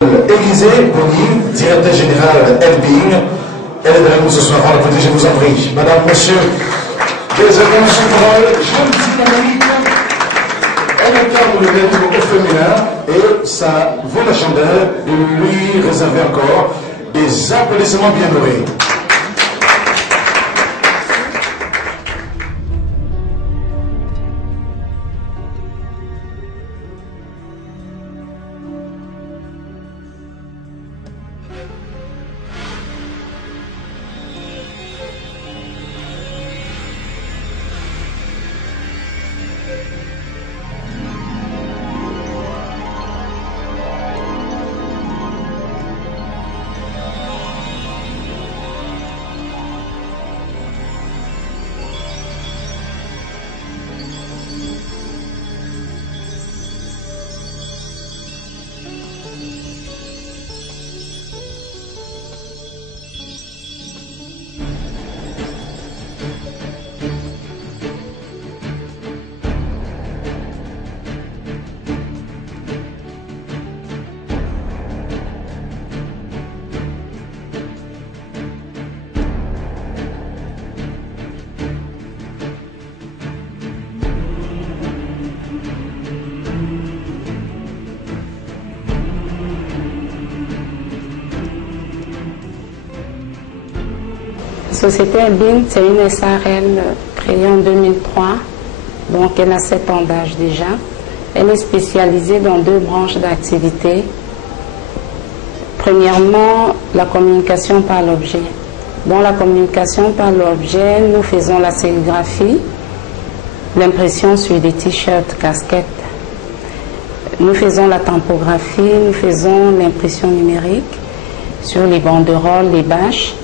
Élisée Boni, directeur général Elbing, elle est avec nous ce soir. On l'applaudit, je vous en prie. Madame, monsieur, des acclamations de parole. Jeune dynamique, elle incarne le verbe au féminin et ça vaut la chandelle de lui réserver encore des applaudissements bien nourris. Société Elbing, c'est une SARL créée en 2003, donc elle a 7 ans d'âge déjà. Elle est spécialisée dans 2 branches d'activité. Premièrement, la communication par l'objet. Dans la communication par l'objet, nous faisons la sérigraphie, l'impression sur des t-shirts, casquettes. Nous faisons la tampographie, nous faisons l'impression numérique sur les banderoles, les bâches.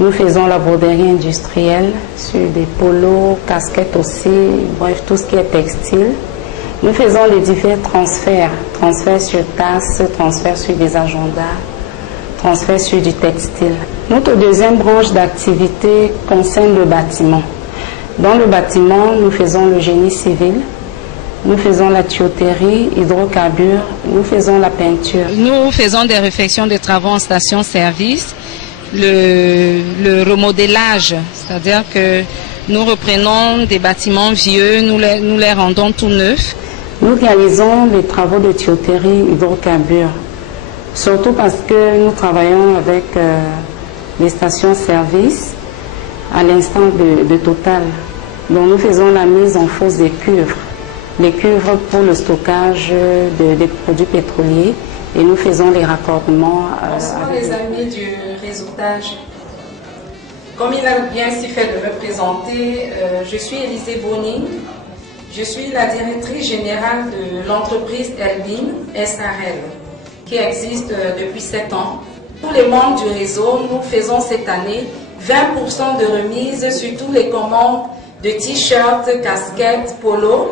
Nous faisons la broderie industrielle sur des polos, casquettes aussi, bref, tout ce qui est textile. Nous faisons les divers transferts, transferts sur tasses, transferts sur des agendas, transferts sur du textile. Notre deuxième branche d'activité concerne le bâtiment. Dans le bâtiment, nous faisons le génie civil, nous faisons la tuyauterie, hydrocarbures, nous faisons la peinture. Nous faisons des réfections de travaux en station-service. Le remodelage, c'est-à-dire que nous reprenons des bâtiments vieux, nous les rendons tout neufs. Nous réalisons les travaux de tuyauterie hydrocarbures, surtout parce que nous travaillons avec les stations-service à l'instant de Total. Donc nous faisons la mise en fosse des cuivres, les cuivres pour le stockage des produits pétroliers. Et nous faisons les raccordements. Bonsoir les amis du réseautage. Comme il a bien si fait de me présenter, je suis Élisée Boni. Je suis la directrice générale de l'entreprise Elbing SARL, qui existe depuis 7 ans. Tous les membres du réseau, nous faisons cette année 20% de remise sur tous les commandes de t-shirts, casquettes, polos,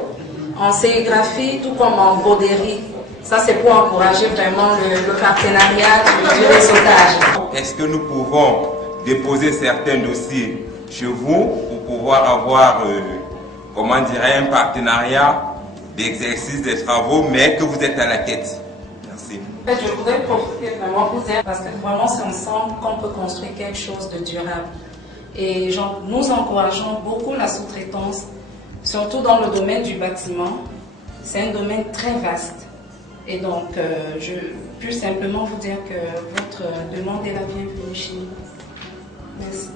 en sérigraphie, tout comme en broderie. Ça, c'est pour encourager vraiment le partenariat du réseautage. Est-ce que nous pouvons déposer certains dossiers chez vous pour pouvoir avoir, comment dirais, un partenariat d'exercice des travaux, mais que vous êtes à la tête? Merci. Je voudrais profiter vraiment vous dire, parce que vraiment, c'est ensemble qu'on peut construire quelque chose de durable. Et nous encourageons beaucoup la sous-traitance, surtout dans le domaine du bâtiment. C'est un domaine très vaste. Et donc, je peux simplement vous dire que votre demande est la bienvenue chez nous. Merci.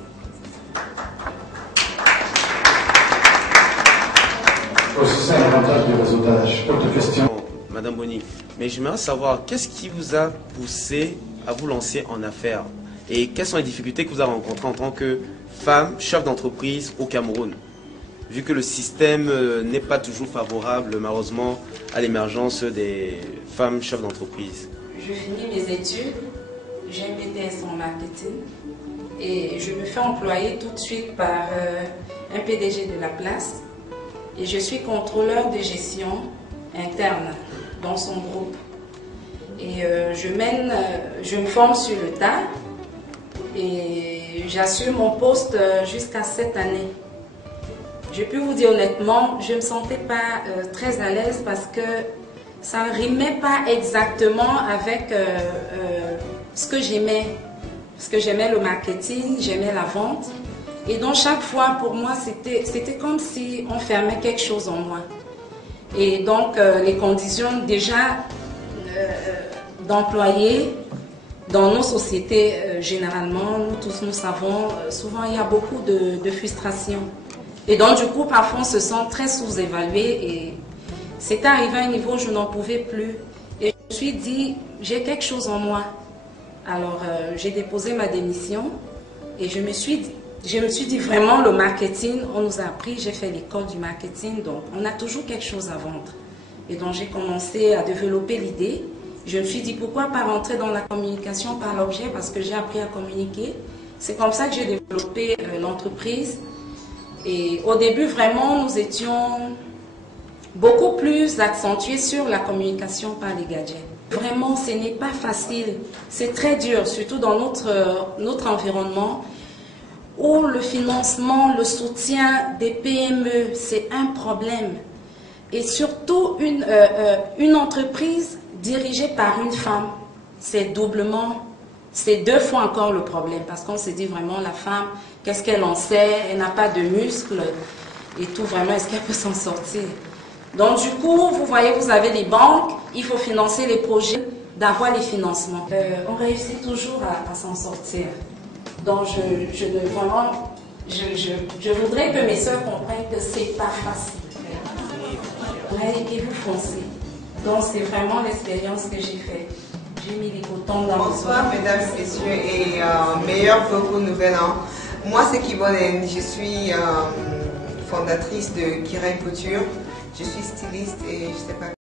C'est un avantage du réseautage. Autre question. Madame Boni, mais j'aimerais savoir, qu'est-ce qui vous a poussé à vous lancer en affaires? Et quelles sont les difficultés que vous avez rencontrées en tant que femme, chef d'entreprise au Cameroun? Vu que le système n'est pas toujours favorable, malheureusement, à l'émergence des femmes chefs d'entreprise. Je finis mes études, j'ai un BTS en marketing et je me fais employer tout de suite par un PDG de la place et je suis contrôleur de gestion interne dans son groupe. Et je me forme sur le tas et j'assure mon poste jusqu'à cette année. Je peux vous dire honnêtement, je ne me sentais pas très à l'aise parce que ça ne rimait pas exactement avec ce que j'aimais. Parce que j'aimais le marketing, j'aimais la vente. Et donc chaque fois pour moi c'était comme si on fermait quelque chose en moi. Et donc les conditions déjà d'employés dans nos sociétés généralement, nous tous nous savons, souvent il y a beaucoup de frustration. Et donc du coup parfois on se sent très sous-évalué et c'est arrivé à un niveau où je n'en pouvais plus. Et je me suis dit, j'ai quelque chose en moi. Alors j'ai déposé ma démission et je me suis dit vraiment le marketing, on nous a appris, j'ai fait l'école du marketing, donc on a toujours quelque chose à vendre. Et donc j'ai commencé à développer l'idée. Je me suis dit pourquoi pas rentrer dans la communication par l'objet parce que j'ai appris à communiquer. C'est comme ça que j'ai développé l'entreprise. Et au début vraiment nous étions beaucoup plus accentués sur la communication par les gadgets. Vraiment, ce n'est pas facile, c'est très dur, surtout dans notre environnement où le financement, le soutien des PME, c'est un problème. Et surtout, une entreprise dirigée par une femme, c'est deux fois encore le problème. Parce qu'on se dit vraiment, la femme, qu'est-ce qu'elle en sait? Elle n'a pas de muscles et tout, vraiment, est-ce qu'elle peut s'en sortir? Donc du coup, vous voyez, vous avez les banques, il faut financer les projets, d'avoir les financements. On réussit toujours à s'en sortir. Donc je voudrais que mes soeurs comprennent que c'est pas facile. Et vous foncez. Donc c'est vraiment l'expérience que j'ai faite. J'ai mis les cotons dans Bonsoir mesdames et messieurs et meilleurs vœux pour nouvel an. Moi c'est Kibonène, je suis fondatrice de Kirai Couture. Je suis styliste et je ne sais pas